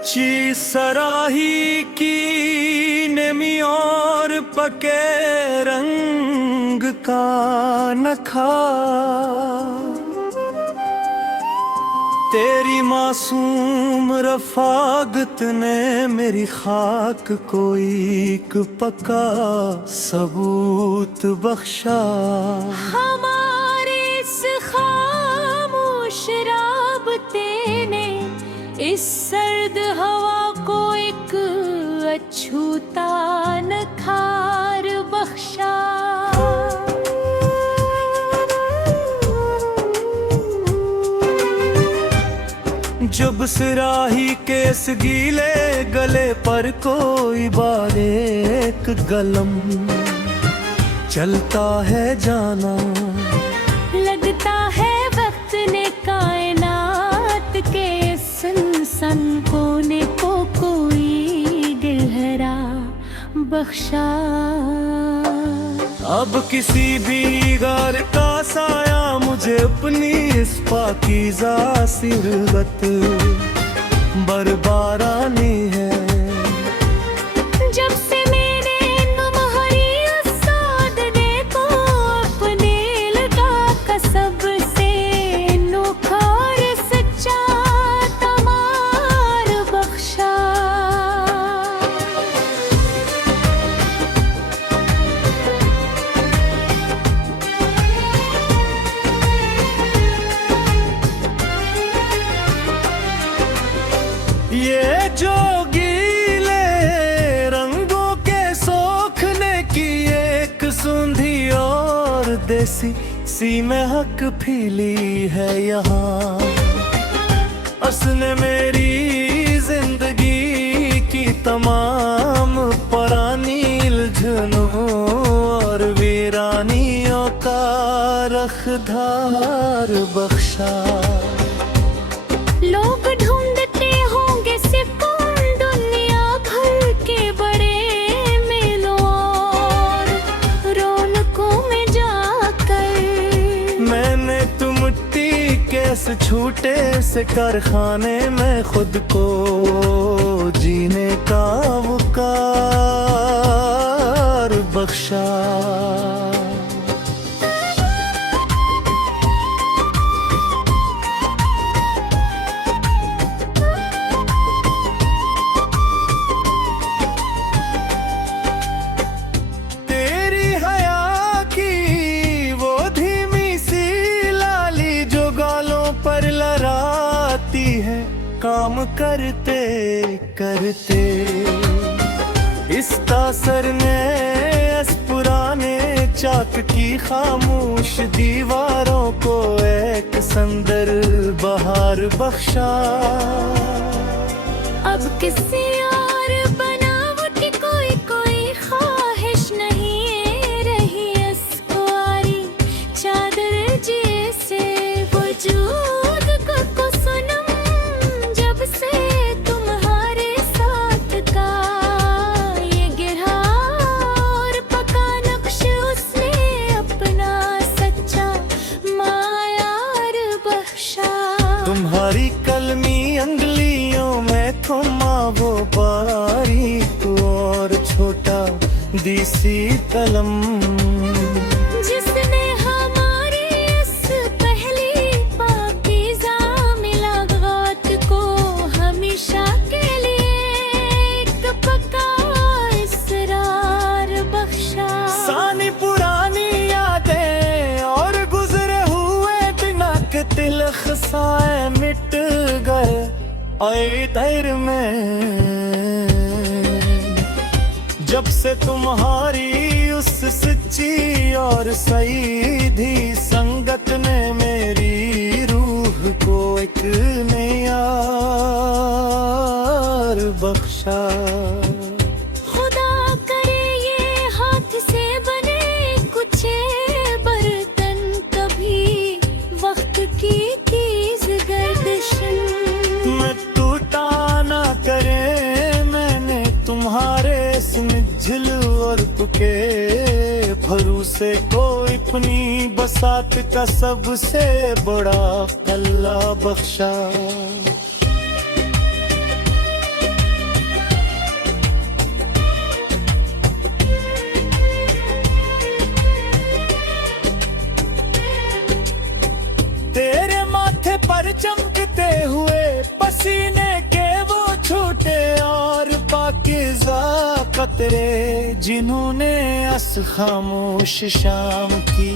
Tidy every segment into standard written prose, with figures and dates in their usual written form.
कच्ची सराही की नेमी और पके रंग का नखा, तेरी मासूम रफाकत ने मेरी खाक को एक पक्का सबूत बख्शा। हमारे इस खामोश राबते ने इस सर्द हवा को एक अछूता नखार बख्शा। जब सिराही के इस गीले गले पर कोई बार एक गलम चलता है जाना, लगता है वक्त ने कायनात के सनसन कोने को कोई गहरा बख्शा। अब किसी भी घर का साया मुझे अपनी इस पाकीज़ा सिरगत बरबारानी है। जब से मैंने तुम्हारी सादने को अपने लगा कसब से नोखा और सच्चा तमार बख्शा। ये जो गीले रंगों के सोखने की एक सूंधी और देसी सी महक फीली है यहाँ। उसने मेरी जिंदगी की तमाम पुरानी उलझनों और वीरानियों का रखधार बख्शा। लोग ढूंढते होंगे सुकून दुनिया भर के बड़े मेलों और रौनकों में जाकर। मैंने तो मिट्टी के इस छोटे से कारखाने में खुद को जीने का वकार बख्शा। काम करते करते इस तासर ने इस पुराने चाक की खामोश दीवारों को एक सुंदर बहार बख्शा। अब किसी और बनावट की कोई कोई ख्वाहिश नहीं रही इस कुंवारी चादर जैसे वजूद को सनम। जब से तुम्हारे साथ का ये गिरा और पका नक्श उसने अपना सच्चा मायार बख्शा। तुम्हारी कलमी अंगलियों में थमा वो बारीक और छोटा देसी कलम, जिसने हमारी इस पहली पाकीज़ा मुलाकात को हमेशा के लिए एक पक्का इसरार बख्शा। सानी पुरानी यादें और गुजरे हुए बिना के तिलख साए मिट गए ऐ धैर्य में। जब से तुम्हारी उस सच्ची और सीधी संगत ने मेरी रूह को एक नया बख्शा। खुदा करे ये हाथ से बने कुछ बर्तन कभी वक्त की तेज गर्दिश मैं टूटा ना करे। मैंने तुम्हारे झिल और के भरोसे को अपनी बसात का सबसे बड़ा अल्लाह बख्शा। खातरे जिन्होंने अस खामोश शाम की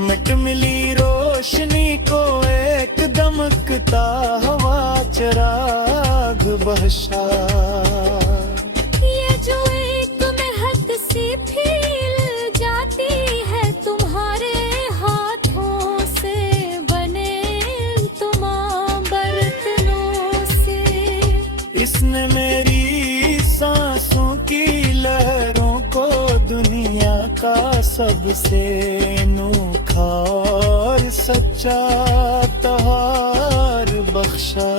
मिट मिली रोशनी को एक दमकता हवा चिराग बहशा। ये जो एक महक सी फील जाती है तुम्हारे हाथों से बने तमाम बर्तनों से, इसने मेरी सांसों की लहरों को दुनिया का सबसे अनोखा और सच्चा तहार बख्शा।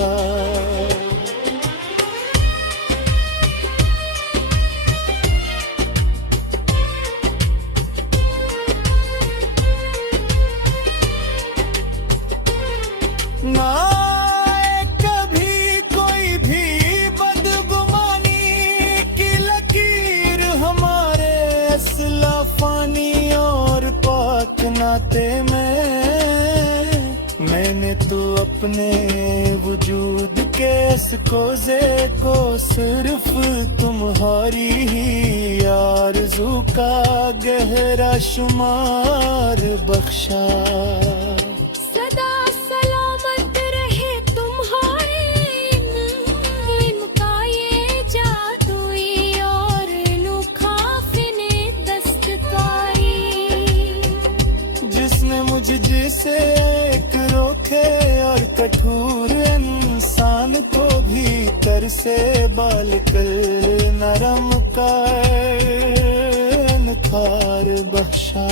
ना कभी कोई भी बदगुमानी की लकीर हमारे असलाफानी और पाक नाते में। मैंने तो अपने वजूद के इस कोज़े को सिर्फ तुम्हारी ही आरज़ू का गहरा शुमार बख्शा। सदा सलामत रहे तुम्हारे इनका ये जादुई और अनोखा फ़िने दस्तकारी, जिसने मुझ जैसे एक रोखे और कठोर इंसान को भीतर से बाल कर नरम कर खार बख्शा।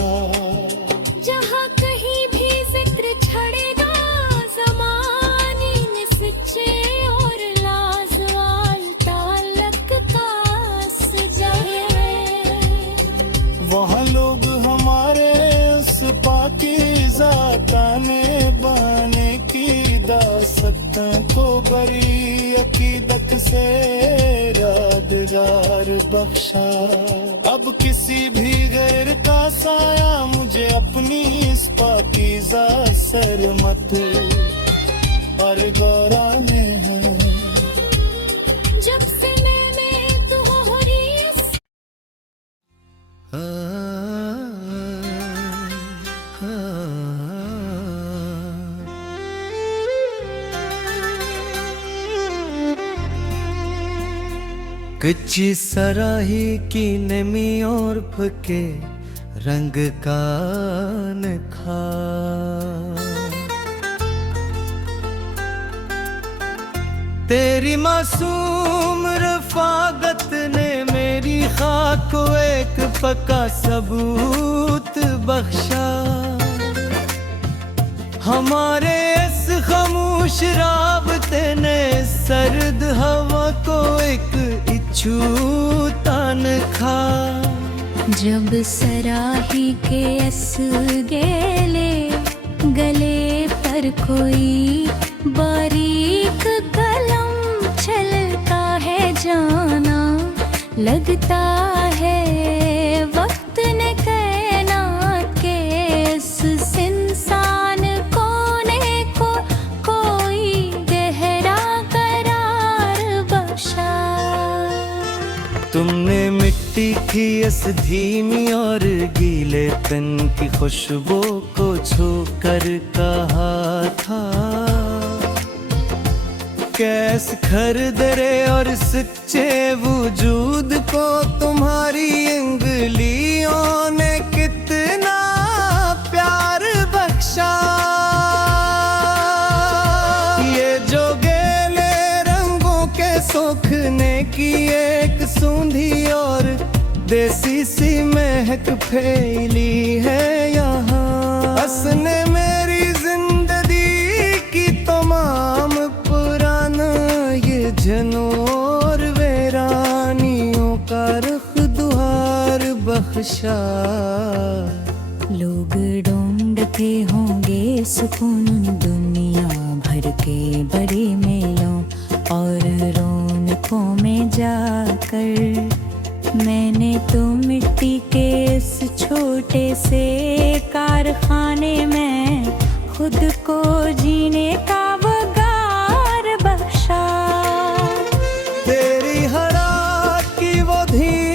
जहाँ कहीं भी जिक्र छड़ेगा ज़माने में सच्चे और लाज़वाल ताल्लुक़ का सजाए, वहाँ लोग हमारे उस पाकीज़ा ताने बाने की दासतों को बड़ी अकीदत से यादगार बख्शा। अब किसी भी गैर का साया मुझे अपनी इस पाकीज़ा सरमत और गौरा में है। जब से मैं तुम्हारी कच्ची सराही की नमी और फके रंग का नखा, तेरी मासूम रफाकत ने मेरी खाक को एक पक्का सबूत बख्शा। हमारे इस खामोश राबते ने सर्द हवा को एक इच्छू तनखा। जब सराही के अस गेले गले पर कोई बारीक कलम छलता है जाना, लगता है वक्त ने कायनात के इस इंसान कोने को कोई गहरा करार बख्शा। तुमने मिट्टी की इस धीमी और गीले तन की खुशबू को छू कर कहा था, कैस खरदरे और सच्चे वजूद को तुम्हारी उंगलियों ने कितना प्यार बख्शा। ये जो गैले रंगों के सोखने की एक सूंधी और देसी सी महक फैली है यहाँ। असने मेरी जिंदगी की तमाम पुराना ये जनोर वीरानियों का रुख दुआर बख्शा। लोग ढूंढते होंगे सुकून दुनिया भर के बड़े मेलों और रौनकों में जाकर, मैंने तो मिट्टी के इस छोटे से कारखाने में खुद को जीने का वगार बख्शा। तेरी हरा की वो धी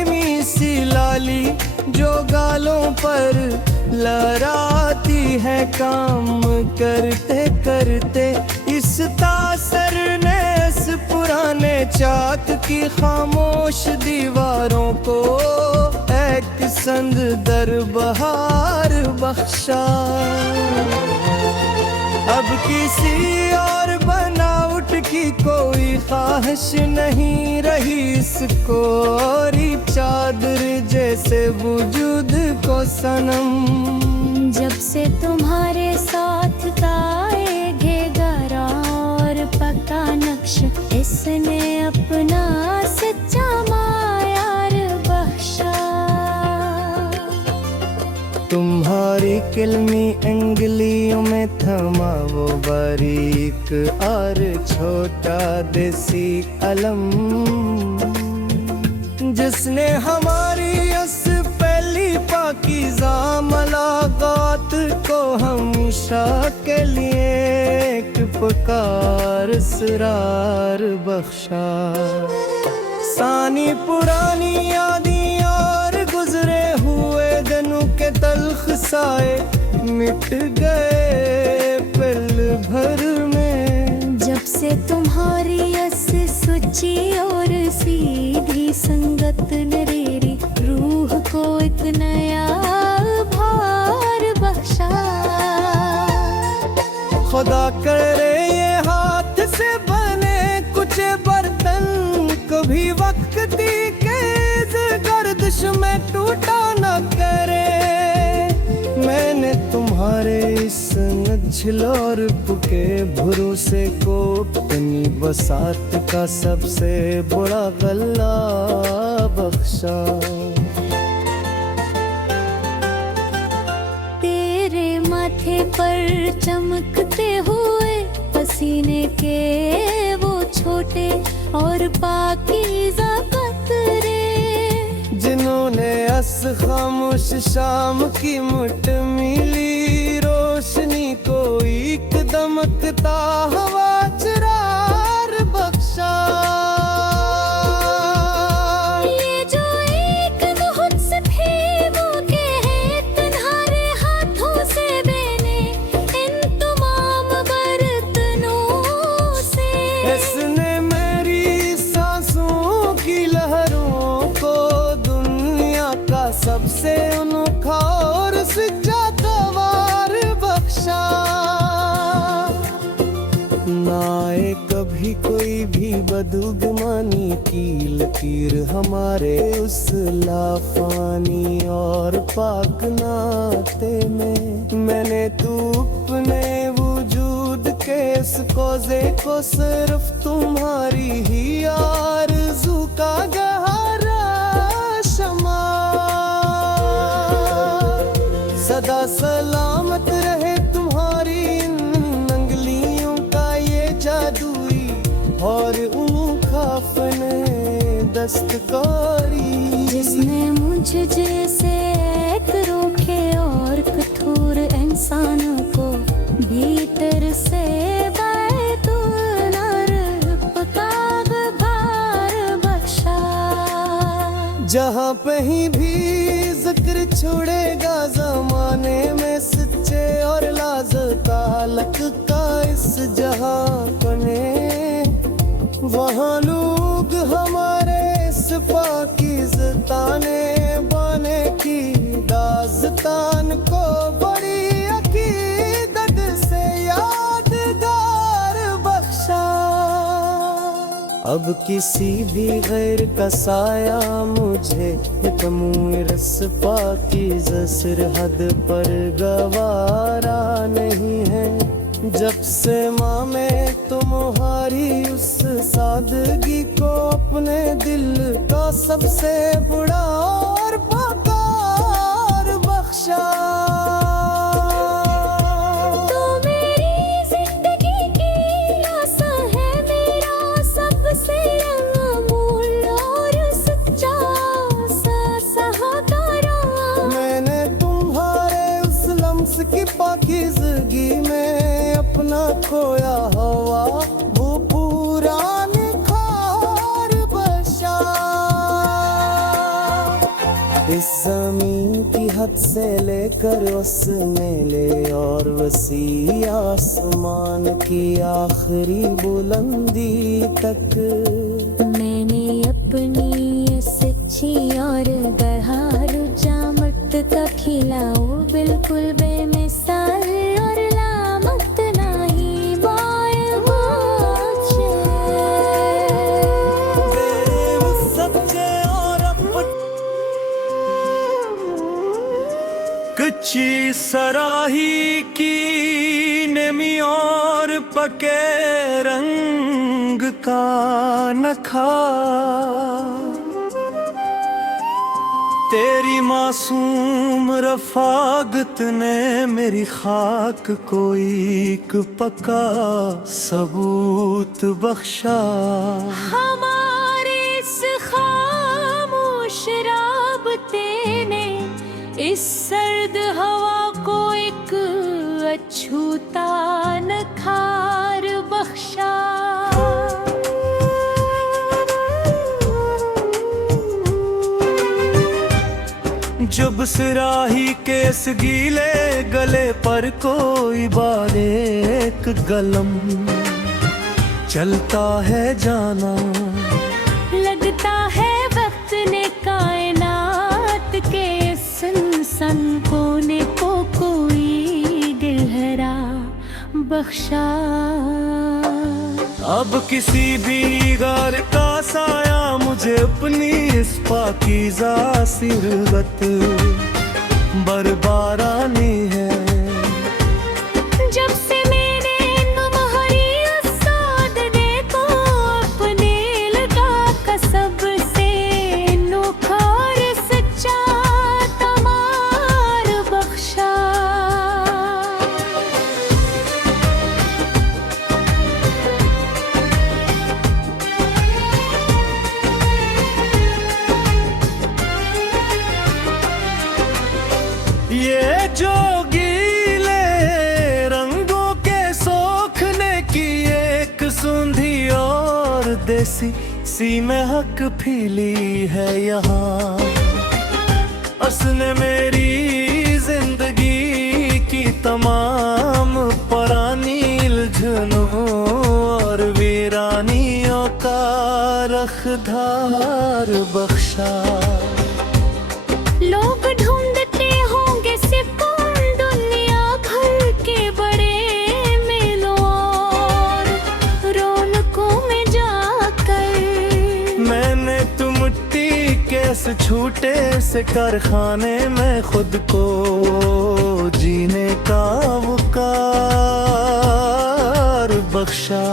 पर लहराती है काम करते करते। इस तासर ने इस पुराने चाक की खामोश दीवारों को एक संद दर बहार बख्शा। अब किसी और बनावट की कोई ख्वाहिश नहीं रही इसको, और चादर जैसे वजूद को सनम। जब से तुम्हारे साथ ताए घेगरा और पक्का नक्श, इसने अपना सच्चा मायार बख्शा। तुम्हारी किलमी अंगलियों में थमा वो बारीक और छोटा देसी अलम, जिसने हमारी इस पहली पाकीज़ा मुलाकात को हमेशा के लिए एक पुकार इसरार बख्शा। सानी पुरानी यादें और गुजरे हुए दिनों के तल्ख साए मिट गए पल भर में। जब से तुम्हारी इस सच्ची और सीधी संगत ने मेरी रूह को एक नया भार बख्शा। खुदा करे ये हाथ से बने कुछ बर्तन कभी वक्ती के इस गर्दिश में टूटा न करे। मैंने तुम्हारे इस नझलोर के भरोसे को अपनी बसात का सबसे बड़ा गल्ला बख्शा। तेरे माथे पर चमकते हुए पसीने के वो छोटे और पाकीज़ा कतरे, जिन्होंने अस खामोश शाम की मुठ मिली रोशनी को एक दमकता हवा चरार बख्शा। ये जो एक बहुत से थे वो के हैं तुम्हारे हाथों से बने इन तमाम बर्तनों से। इसने मेरी सांसों की लहरों को दुनिया का सबसे अनोखा और सच्चा तवार बख्शा। ना आए कभी कोई भी बदगुमानी की लकीर हमारे उस लाफानी और पाक नाते में। मैंने तू अपने वजूद के इस कोज़े को सिर्फ तुम्हारी ही आरज़ू का गहरा शमा। सदा सलामत रहे तुम्हारी इन अंगलियों का ये जादुई और अनोखा फने दस्तकारी। जिसने मुझ जैसे एक रूखे और कठोर इंसानों को भीतर से बैतूल पका भार बख्शा। जहाँ कहीं भी जिक्र छोड़ेगा जमाने में सच्चे और लाज तालक का इस जहाँ बने, वहाँ लोग हमारे इस पाकीज़ताने बाने की दास्तान को बड़ी अकीदत से यादगार बख्शा। अब किसी भी गैर का साया मुझे तमुरस पाकीज़ा सरहद पर गवारा नहीं है। जब से माँ में तुम्हारी उस सादगी को अपने दिल का सबसे बड़ा और पुकार बख्शा। तो मेरी जिंदगी की आसा है, मेरा सबसे अनमोल और सच्चा सहारा। मैंने तुम्हारे उस लम्स की पाकीज़गी में अपना खोया हवा वो पूरा निखार बख्शा। इस जमीन की हद से लेकर उस मेले और वसी आसमान की आखिरी बुलंदी तक मैंने अपनी ये सच्ची और गहराई जामत का खिलाओ बिल्कुल बेमिसाल और लामत नहीं बाय बाचे सच्चे और कच्ची सराही की नमी और पके रंग का नखा तेरी मासूम रफागत ने मेरी खाक को एक पक्का सबूत बख्शा। हमारे इस खामोश राबते ने इस सर्द हवा को एक अछूता नखार बख्शा। जब सिराही के इस गीले गले पर कोई बारीक गलम चलता है जाना लगता है वक्त ने कायनात के सनसन कोने को कोई दिलहरा बख्शा। अब किसी भी गैर का साया मुझे अपनी इस पाकीज़ा सिरगत बरबारानी है। जब से मैंने तुम्हारी सादने को अपने लगा कसब से नोखा और सच्चा तमार बख्शा। ये जो गीले रंगों के सोखने की एक सूंधी और देसी सी महक फीली है यहाँ। उसने मेरी जिंदगी की तमाम पुरानी उलझनों और वीरानियों का रखधार बख्शा। लोग ढूंढते होंगे सुकून दुनिया भर के बड़े मेलों और रौनकों में जाकर। मैंने तो मिट्टी के इस छोटे से कारखाने में खुद को जीने का वकार बख्शा।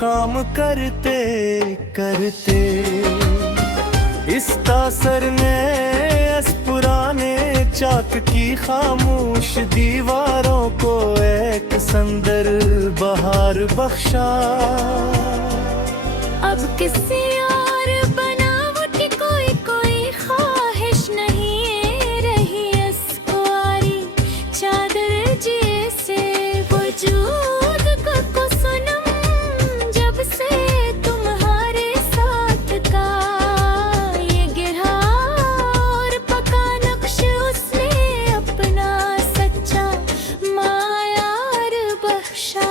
काम करते करते इस तासर ने इस पुराने चाक की खामोश दीवारों को एक संदर बहार बख्शा। अब किसी और बनावट की कोई कोई ख्वाहिश नहीं रही इस कुंवारी चादर जैसे वजूद को सनम। जब से तुम्हारे साथ का ये गिरा और पका नक्श उसने अपना सच्चा मायार बख्शा।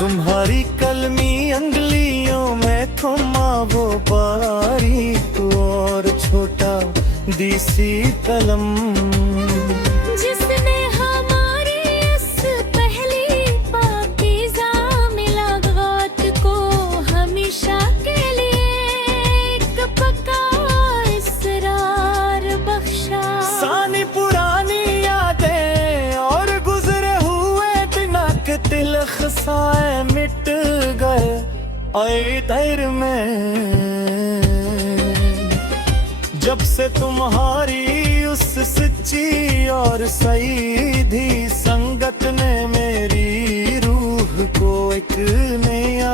तुम्हारी कलमी अंगलियों में थमा वो बारीक और छोटा देसी कलम जिसने हमारी इस पहली पाकीज़ा मुलाकात को हमेशा के लिए एक पक्का इसरार बख्शा। सानी पुरानी यादें और गुजरे हुए बिना के तिलख साए मिट गए ऐ धैर्य में। जब से तुम्हारी उस सच्ची और सीधी संगत ने मेरी रूह रूह को एक नयार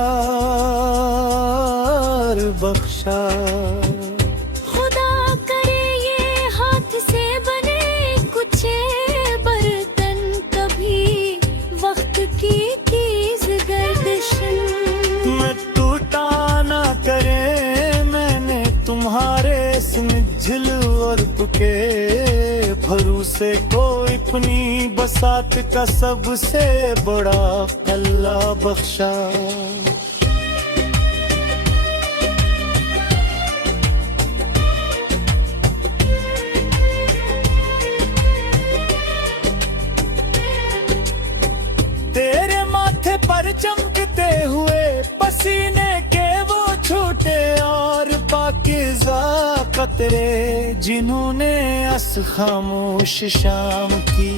बख्शा। खुदा करे ये हाथ से बने कुछ बर्तन कभी वक्त की तेज गर्दिश मैं टूटा ना करे, मैंने तुम्हारे स्निग्ध और के भरोसे को अपनी बसात का सबसे बड़ा अल्लाह बख्शा। तेरे माथे पर चमकते हुए पसीने के वो छूटे और पाकीज़ा कतरे, जिन्होंने अस खामोश शाम की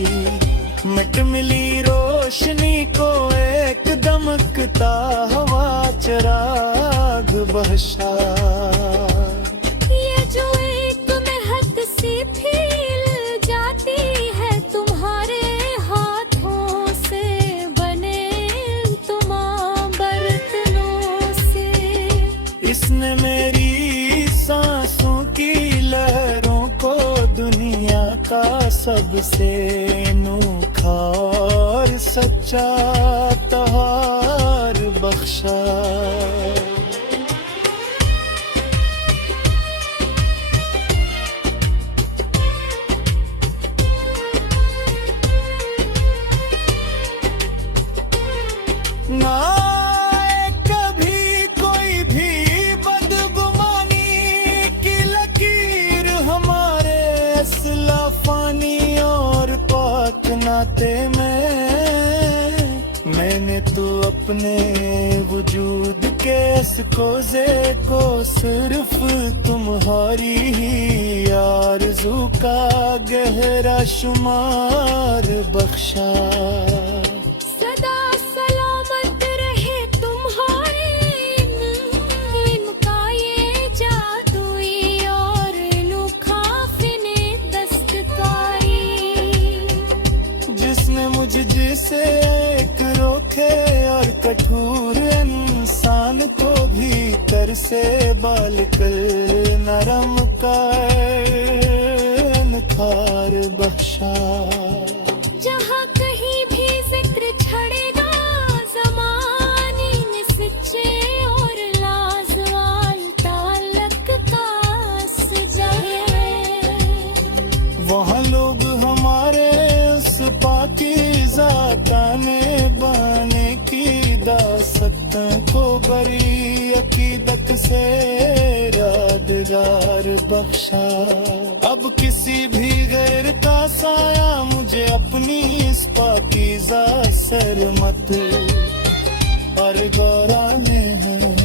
मिट मिली रोशनी को एक दमकता हवा चिराग बख्शा। ये जो एक महक सी फील जाती है तुम्हारे हाथों से बने तमाम बर्तनों से, इसने मेरी सांसों की लहरों को दुनिया का सबसे अनोखा और सच्चा तहार बख्शा। ना आए कभी कोई भी बदगुमानी की लकीर हमारे असलाफानी और पाक नाते में। मैंने तो अपने वजूद के इस कोज़े को सिर्फ तुम्हारी ही आरज़ू का गहरा शुमार बख्शा। सदा सलामत रहे तुम्हारे इनका ये जादुई और अनोखा फ़िने दस्तकारी, जिसने मुझ जिसे एक रोखे और कठोर इंसान को भीतर से बाल कर नरम कर खार बख्शा। जहाँ कहीं भी जिक्र छड़ेगा ज़माने में सच्चे और लाज़वाल ताल्लुक़ का सजाए, वहाँ लोग हमारे उस पाकीज़ा ताने बाने की दासतों को बड़ी अकीदत से यादगार बख्शा। अब किसी भी गैर का साया मुझे अपनी इस पाकीज़ा सरमत और गौराने हैं।